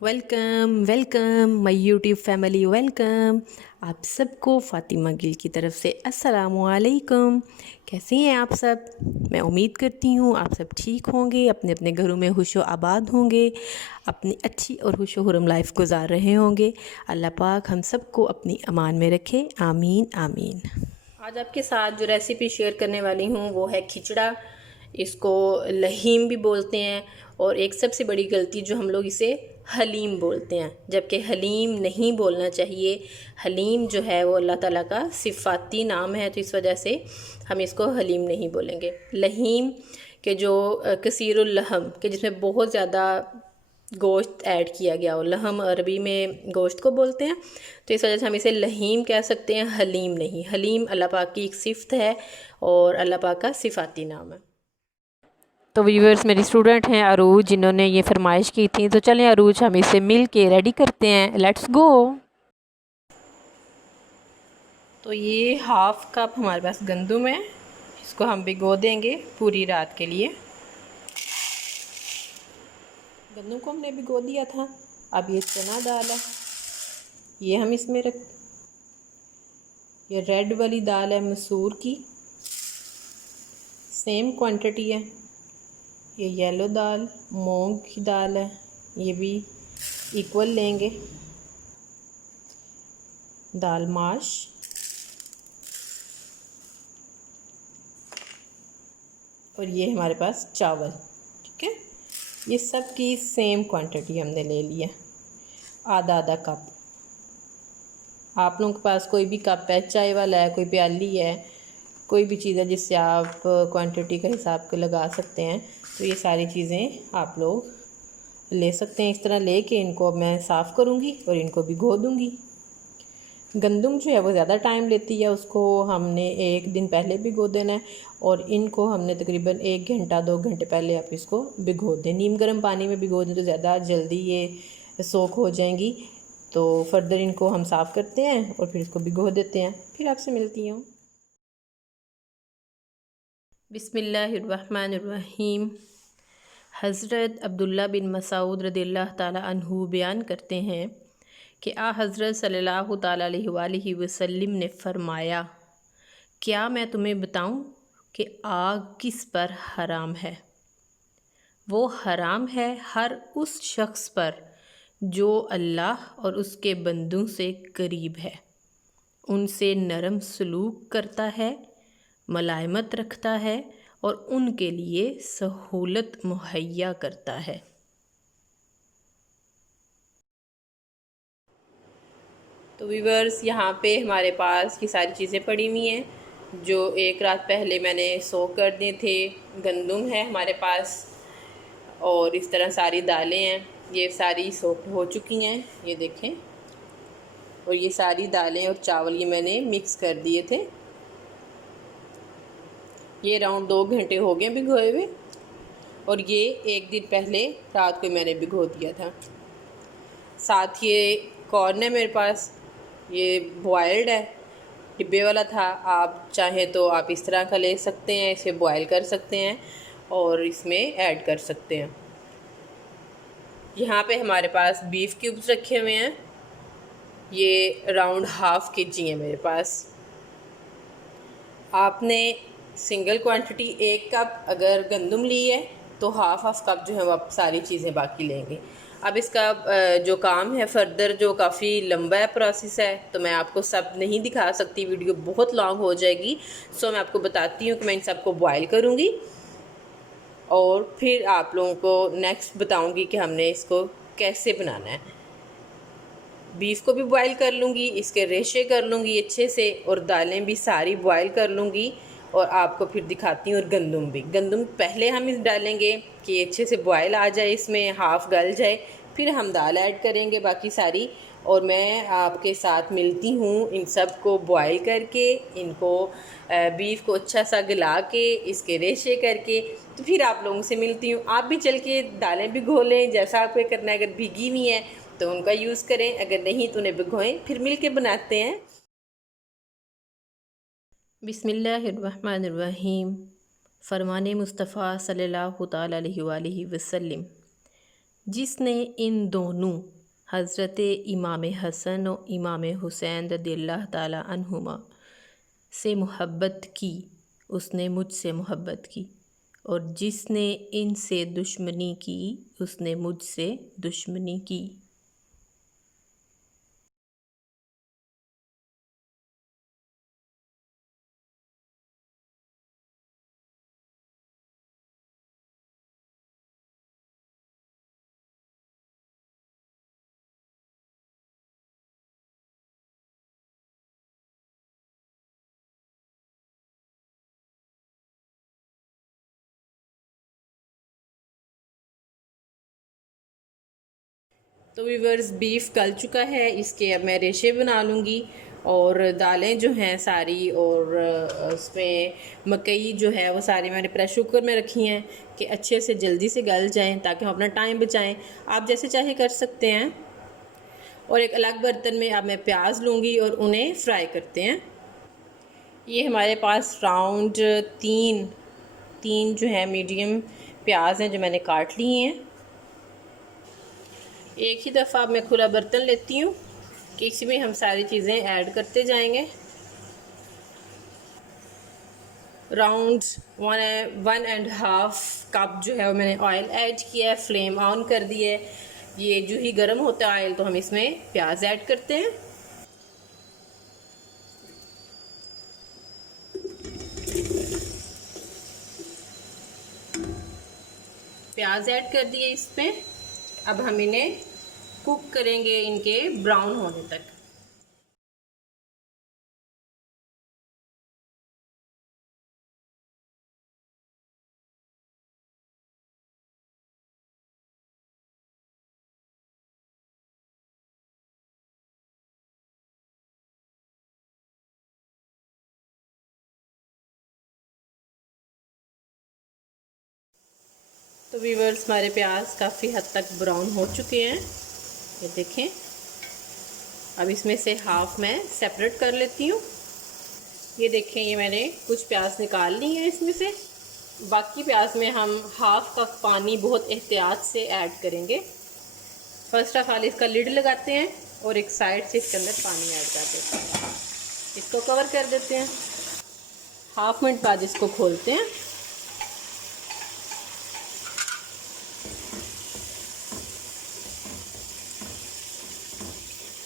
Welcome welcome my YouTube family welcome. आप सबको फ़ातिमा गिल की तरफ से अस्सलामु अलैकुम। कैसे हैं आप सब? मैं उम्मीद करती हूँ आप सब ठीक होंगे, अपने अपने घरों में खुशो आबाद होंगे, अपनी अच्छी और खुशो खुरम लाइफ गुजार रहे होंगे। अल्लाह पाक हम सबको अपनी अमान में रखे, आमीन आमीन। आज आपके साथ जो रेसिपी शेयर करने वाली हूँ वो है खिचड़ा। इसको लहीम भी बोलते हैं और एक सबसे बड़ी गलती जो हम लोग इसे हलीम बोलते हैं, जबकि हलीम नहीं बोलना चाहिए। हलीम जो है वो अल्लाह ताला का सिफाती नाम है, तो इस वजह से हम इसको हलीम नहीं बोलेंगे। लहीम के जो कसीरुल लहम के जिसमें बहुत ज़्यादा गोश्त ऐड किया गया हो, लहम अरबी में गोश्त को बोलते हैं, तो इस वजह से हम इसे लहीम कह सकते हैं, हलीम नहीं। हलीम अल्लाह पाक की एक सिफ़त है और अल्लाह पाक का सिफाती नाम है। तो व्यूअर्स मेरी स्टूडेंट हैं अरूज, जिन्होंने ये फरमाइश की थी, तो चलें अरूज हम इसे मिल के रेडी करते हैं। Let's go. तो ये हाफ़ कप हमारे पास गंदम है, इसको हम भिगो देंगे पूरी रात के लिए। गंदम को हमने भिगो दिया था। अब ये चना दाल है, ये हम इसमें रख, ये रेड वाली दाल है मसूर की, सेम क्वांटिटी है। ये येलो दाल मूंग की दाल है, ये भी इक्वल लेंगे। दाल माश, और ये हमारे पास चावल। ठीक है, ये सब की सेम क्वांटिटी हमने ले लिया, आधा आधा कप। आप लोगों के पास कोई भी कप है, चाय वाला है, कोई प्याली है, कोई भी चीज़ है जिससे आप क्वांटिटी का हिसाब के लगा सकते हैं, तो ये सारी चीज़ें आप लोग ले सकते हैं। इस तरह लेके इनको अब मैं साफ़ करूँगी और इनको भिगो दूँगी। गंदम जो है वो ज़्यादा टाइम लेती है, उसको हमने एक दिन पहले भिगो देना है, और इनको हमने तकरीबन 1 घंटा 2 घंटे पहले आप इसको भिगो दें। नीम गर्म पानी में भिगो दें तो ज़्यादा जल्दी ये सोख हो जाएंगी। तो फर्दर इनको हम साफ़ करते हैं और फिर इसको भिगो देते हैं, फिर आपसे मिलती हूँ। बिस्मिल्लाहिर्रहमानिर्रहीम। हज़रत अब्दुल्ला बिन मसूद रज़ियल्लाहु ताला अन्हु बयान करते हैं कि हज़रत सल्लल्लाहु ताला अलैहि वसल्लम ने फ़रमाया, क्या मैं तुम्हें बताऊं कि आग किस पर हराम है? वो हराम है हर उस शख्स पर जो अल्लाह और उसके बंदों से करीब है, उनसे नरम सलूक करता है, मलाइमत रखता है और उनके लिए सहूलत मुहैया करता है। तो व्यूअर्स यहाँ पे हमारे पास ये सारी चीज़ें पड़ी हुई हैं जो एक रात पहले मैंने सोक कर दिए थे। गंदम है हमारे पास और इस तरह सारी दालें हैं, ये सारी सोक हो चुकी हैं, ये देखें। और ये सारी दालें और चावल ये मैंने मिक्स कर दिए थे। ये अराउंड 2 घंटे हो गए भिगोए हुए, और ये एक दिन पहले रात को मैंने भिगो दिया था। साथ ये कॉर्न है मेरे पास, ये बॉयल्ड है, डिब्बे वाला था। आप चाहें तो आप इस तरह का ले सकते हैं, इसे बॉयल कर सकते हैं और इसमें ऐड कर सकते हैं। यहाँ पे हमारे पास बीफ क्यूब्स रखे हुए हैं, ये अराउंड ½ kg है मेरे पास। आपने सिंगल क्वांटिटी 1 कप अगर गंदम ली है तो हाफ कप जो है वो आप सारी चीज़ें बाकी लेंगे। अब इसका जो काम है फर्दर जो काफ़ी लंबा है प्रोसेस है, तो मैं आपको सब नहीं दिखा सकती, वीडियो बहुत लॉन्ग हो जाएगी। सो मैं आपको बताती हूँ कि मैं इन सबको बॉयल करूँगी और फिर आप लोगों को नेक्स्ट बताऊँगी कि हमने इसको कैसे बनाना है। बीफ को भी बॉयल कर लूँगी, इसके रेशे कर लूँगी अच्छे से, और दालें भी सारी बॉयल कर लूँगी और आपको फिर दिखाती हूँ। और गंदम भी, गंदम पहले हम इस डालेंगे कि अच्छे से बॉयल आ जाए, इसमें हाफ़ गल जाए, फिर हम दाल ऐड करेंगे बाकी सारी। और मैं आपके साथ मिलती हूँ इन सब को बॉयल करके, इनको बीफ को अच्छा सा गला के, इसके रेशे करके, तो फिर आप लोगों से मिलती हूँ। आप भी चल के दालें भिगो लें जैसा आपको करना है, अगर भीगी हुई हैं तो उनका यूज़ करें, अगर नहीं तो उन्हें भिगोएं, फिर मिल के बनाते हैं। बिस्मिल्लाहिर्रहमानिर्रहीम। फ़रमाने मुस्तफ़ा सल्लल्लाहु ताला अलैहि वसल्लम, जिसने इन दोनों हज़रत इमाम हसन और इमाम हुसैन रज़ियल्लाहु ताला अन्हुमा से मोहब्बत की, उसने मुझसे मोहब्बत की, और जिसने इनसे दुश्मनी की, उसने मुझसे दुश्मनी की। तो व्यूअर्स, बीफ गल चुका है, इसके अब मैं रेशे बना लूँगी। और दालें जो हैं सारी, और उसमें मकई जो है वो सारी मैंने प्रेशर कुकर में रखी हैं कि अच्छे से जल्दी से गल जाएं, ताकि हम अपना टाइम बचाएं। आप जैसे चाहे कर सकते हैं। और एक अलग बर्तन में अब मैं प्याज लूँगी और उन्हें फ्राई करते हैं। ये हमारे पास राउंड तीन तीन जो है मीडियम प्याज हैं जो मैंने काट लिए हैं। एक ही दफ़ा अब मैं खुला बर्तन लेती हूँ कि इसमें हम सारी चीज़ें ऐड करते जाएंगे। राउंड 1.5 कप जो है वो मैंने ऑयल ऐड किया है, फ्लेम ऑन कर दी है। ये जो ही गर्म होता है ऑयल तो हम इसमें प्याज ऐड करते हैं। प्याज ऐड कर दिए इसमें। अब हम इन्हें कुक करेंगे इनके ब्राउन होने तक। तो व्यूअर्स, हमारे प्याज काफ़ी हद तक ब्राउन हो चुके हैं, ये देखें। अब इसमें से हाफ मैं सेपरेट कर लेती हूँ। ये देखें, ये मैंने कुछ प्याज निकाल ली है इसमें से। बाकी प्याज में हम हाफ कप पानी बहुत एहतियात से ऐड करेंगे। फर्स्ट ऑफ ऑल इसका लिड लगाते हैं और एक साइड से इसके अंदर पानी ऐड कर देते हैं। इसको कवर कर देते हैं। हाफ मिनट बाद इसको खोलते हैं।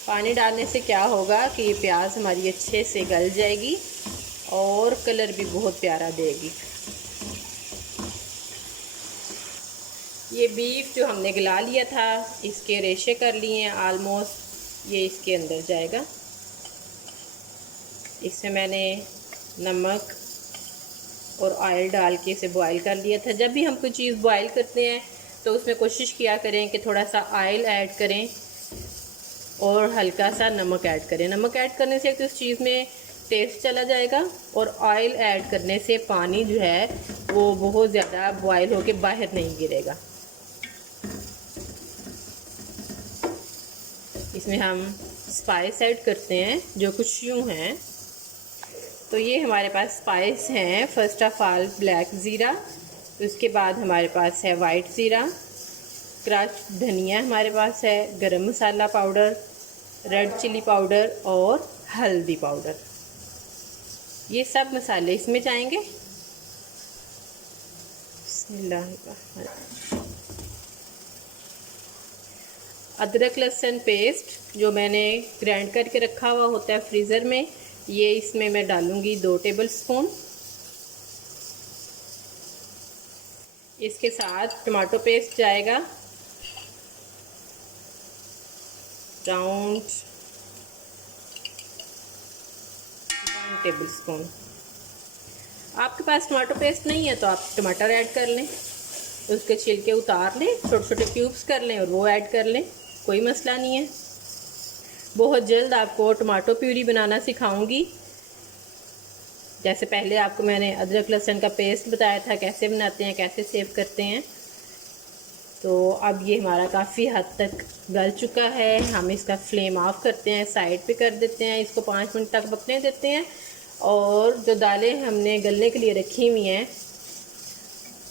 पानी डालने से क्या होगा कि ये प्याज हमारी अच्छे से गल जाएगी और कलर भी बहुत प्यारा देगी। ये बीफ जो हमने गला लिया था, इसके रेशे कर लिए हैं आलमोस्ट। ये इसके अंदर जाएगा। इसमें मैंने नमक और ऑयल डाल के इसे बॉईल कर लिया था। जब भी हम कोई चीज़ बॉईल करते हैं तो उसमें कोशिश किया करें कि थोड़ा सा ऑयल ऐड करें और हल्का सा नमक ऐड करें। नमक ऐड करने से तो उस चीज़ में टेस्ट चला जाएगा, और ऑयल ऐड करने से पानी जो है वो बहुत ज़्यादा बॉईल होके बाहर नहीं गिरेगा। इसमें हम स्पाइस ऐड करते हैं जो कुछ यूँ हैं। तो ये हमारे पास स्पाइस हैं। फर्स्ट ऑफ ऑल ब्लैक ज़ीरा, उसके बाद हमारे पास है वाइट ज़ीरा, क्रश धनिया हमारे पास है, गरम मसाला पाउडर, रेड चिली पाउडर और हल्दी पाउडर। ये सब मसाले इसमें जाएंगे। अदरक लहसुन पेस्ट जो मैंने ग्राइंड करके रखा हुआ होता है फ्रीज़र में, ये इसमें मैं डालूंगी 2 टेबलस्पून। इसके साथ टमाटो पेस्ट जाएगा राउंड 1 टेबलस्पून। आपके पास टमाटो पेस्ट नहीं है तो आप टमाटर ऐड कर लें, उसके छिलके उतार लें, छोटे छोटे क्यूब्स कर लें और वो ऐड कर लें, कोई मसला नहीं है। बहुत जल्द आपको टमाटो प्यूरी बनाना सिखाऊंगी। जैसे पहले आपको मैंने अदरक लहसुन का पेस्ट बताया था कैसे बनाते हैं, कैसे सेव करते हैं। तो अब ये हमारा काफ़ी हद तक गल चुका है। हम इसका फ्लेम ऑफ करते हैं, साइड पे कर देते हैं, इसको 5 मिनट तक पकने देते हैं। और जो दालें हमने गलने के लिए रखी हुई हैं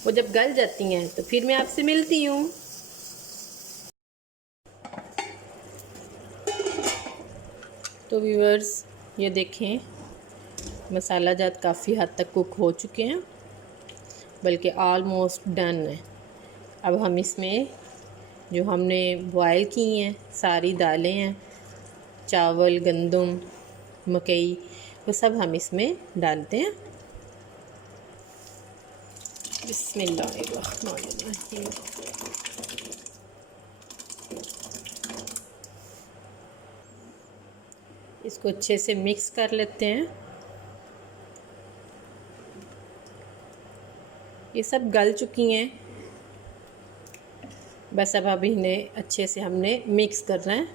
वो जब गल जाती हैं तो फिर मैं आपसे मिलती हूँ। तो व्यूअर्स ये देखें, मसाला जात काफ़ी हद तक कुक हो चुके हैं, बल्कि आलमोस्ट डन है। अब हम इसमें जो हमने बॉयल की हैं सारी दालें हैं, चावल, गंदम, मकई, वो सब हम इसमें डालते हैं। बिस्मिल्लाहिर्रहमानिर्रहीम। इसको अच्छे से मिक्स कर लेते हैं। ये सब गल चुकी हैं, बस अब इन्हें अच्छे से हमने मिक्स करना है।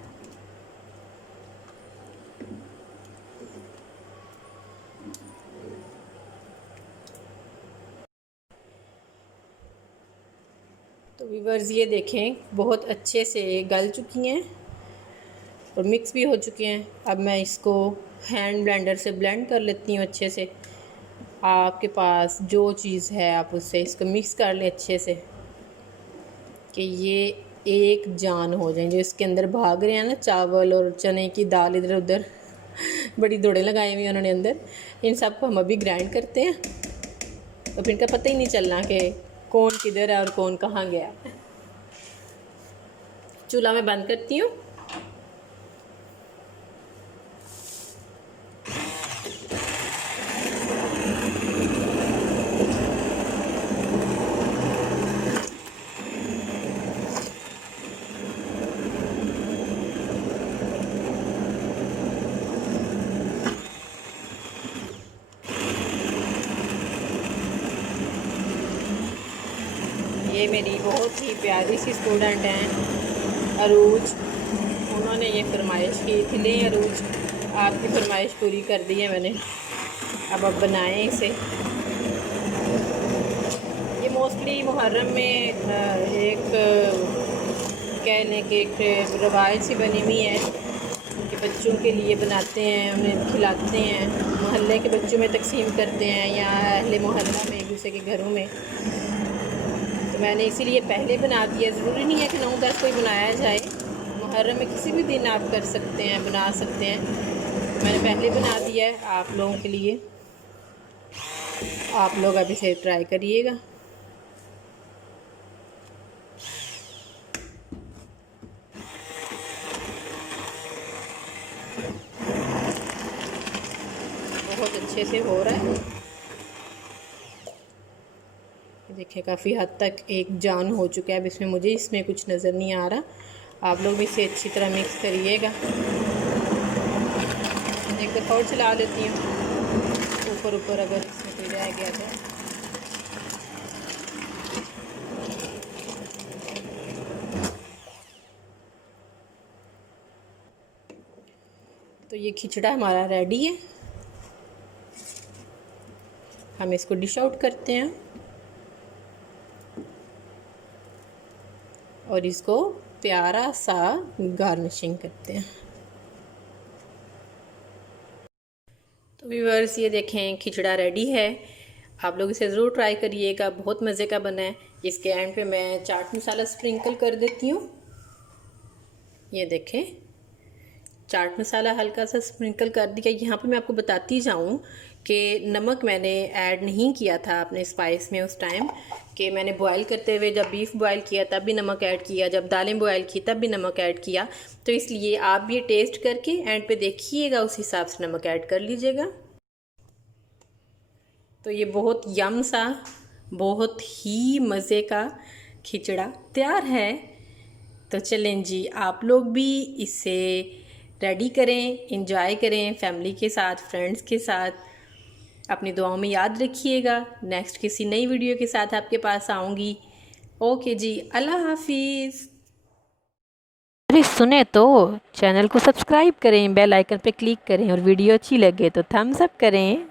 तो व्यूअर्स ये देखें, बहुत अच्छे से गल चुकी हैं और मिक्स भी हो चुके हैं। अब मैं इसको हैंड ब्लेंडर से ब्लेंड कर लेती हूँ अच्छे से। आपके पास जो चीज़ है आप उससे इसको मिक्स कर लें अच्छे से, कि ये एक जान हो जाए। जो इसके अंदर भाग रहे हैं ना, चावल और चने की दाल इधर उधर बड़ी दौड़े लगाई हुई उन्होंने अंदर, इन सब को हम अभी ग्राइंड करते हैं। तो फिर इनका पता ही नहीं चलना कि कौन किधर है और कौन कहाँ गया। चूल्हा मैं बंद करती हूँ। ये मेरी बहुत ही प्यारी सी स्टूडेंट हैं अरूज, उन्होंने ये फरमाइश की थी। ले अरूज, आपकी फरमाइश पूरी कर दी है मैंने, अब आप बनाएं इसे। ये मोस्टली मुहर्रम में एक कह लें कि एक रवायत सी बनी हुई है कि बच्चों के लिए बनाते हैं, उन्हें खिलाते हैं, मोहल्ले के बच्चों में तकसीम करते हैं या अहले मोहल्ला में एक दूसरे के घरों में। तो मैंने इसीलिए पहले बना दिया। ज़रूरी नहीं है कि 9-10 कोई बनाया जाए, मुहर्रम में किसी भी दिन आप कर सकते हैं, बना सकते हैं। मैंने पहले बना दिया है आप लोगों के लिए। आप लोग अब इसे ट्राई करिएगा। बहुत अच्छे से हो रहा है। देखिए काफ़ी हद तक एक जान हो चुका है। अब इसमें मुझे कुछ नज़र नहीं आ रहा। आप लोग भी इसे अच्छी तरह मिक्स करिएगा। एक दफ़ा और चला लेती हूँ ऊपर ऊपर, अगर इसमें कोई रह गया तो ये खिचड़ा हमारा रेडी है। हम इसको डिश आउट करते हैं और इसको प्यारा सा गार्निशिंग करते हैं। तो व्यूअर्स ये देखें, खिचड़ा रेडी है। आप लोग इसे ज़रूर ट्राई करिएगा, बहुत मज़े का बना है। इसके एंड पे मैं चाट मसाला स्प्रिंकल कर देती हूँ। ये देखें, चाट मसाला हल्का सा स्प्रिंकल कर दिया। यहाँ पे मैं आपको बताती जाऊँ कि नमक मैंने ऐड नहीं किया था अपने स्पाइस में उस टाइम, कि मैंने बॉयल करते हुए जब बीफ बॉयल किया तब भी नमक ऐड किया, जब दालें बॉयल की तब भी नमक ऐड किया। तो इसलिए आप भी टेस्ट करके एंड पे देखिएगा, उस हिसाब से नमक ऐड कर लीजिएगा। तो ये बहुत यम सा, बहुत ही मज़े का खिचड़ा तैयार है। तो चलें जी, आप लोग भी इसे रेडी करें, इंजॉय करें फैमिली के साथ, फ्रेंड्स के साथ। अपनी दुआओं में याद रखिएगा। नेक्स्ट किसी नई वीडियो के साथ आपके पास आऊँगी। ओके जी, अल्लाह हाफिज़। अरे सुने तो चैनल को सब्सक्राइब करें, बेल आइकन पे क्लिक करें और वीडियो अच्छी लगे तो थम्स अप करें।